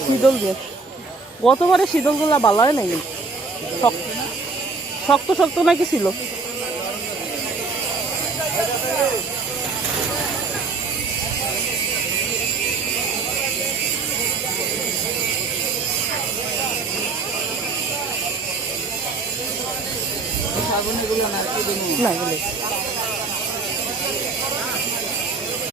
শীতল দিয়ে গতবারে শীতলগুলা ভালো হয় নাকি শক্ত শক্ত নাকি ছিল? না